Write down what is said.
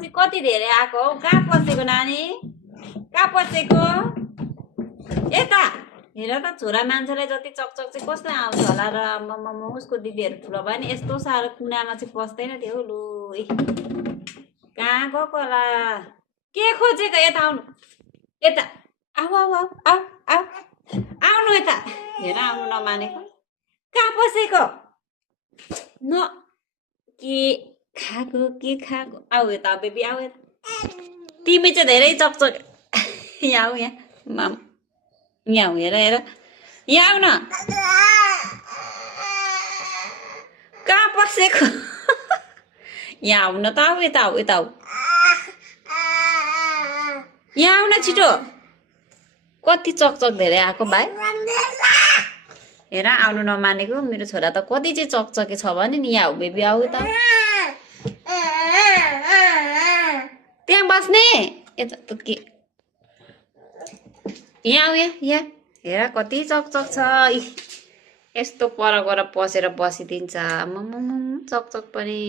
कति धेरै आएको हौ कहाँ पसेको नानी कहाँ पसेको यता हेर त छोरा मान्छेलाई जति चकचक चाहिँ कसलाई आउँछ होला र उसको दिदीहरू ठुलो भयो नि यस्तो साह्रो कुनामा चाहिँ पस्दैन थियो लु कहाँ गएको होला के खोजेको यता आउनु यता आऊ आऊ आऊ आऊ आऊ आउनु यता हेर आउनु नमानेको कहाँ पसेको न के खाएको के खाएको आऊ यता बेबी आऊ यता तिमी चाहिँ धेरै चकचक यहाँ आऊ यहाँ माम यहाँ आऊ हेर हेर यहाँ आऊ न कहाँ पसेको यहाँ आऊ न त आऊ यता आऊ यता आऊ यहाँ आऊ न छिटो कति चकचक धेरै आएको भाइ हेर आउनु नमानेको मेरो छोरा त कति चाहिँ चकचके छ भने नि यहाँ आऊ बेबी आऊ यता त्यहाँ बस्ने यता त के यहाँ आऊ यहाँ हेर कति चकचक छ यस्तो पर गएर पसेर बसिदिन्छ चकचक पनि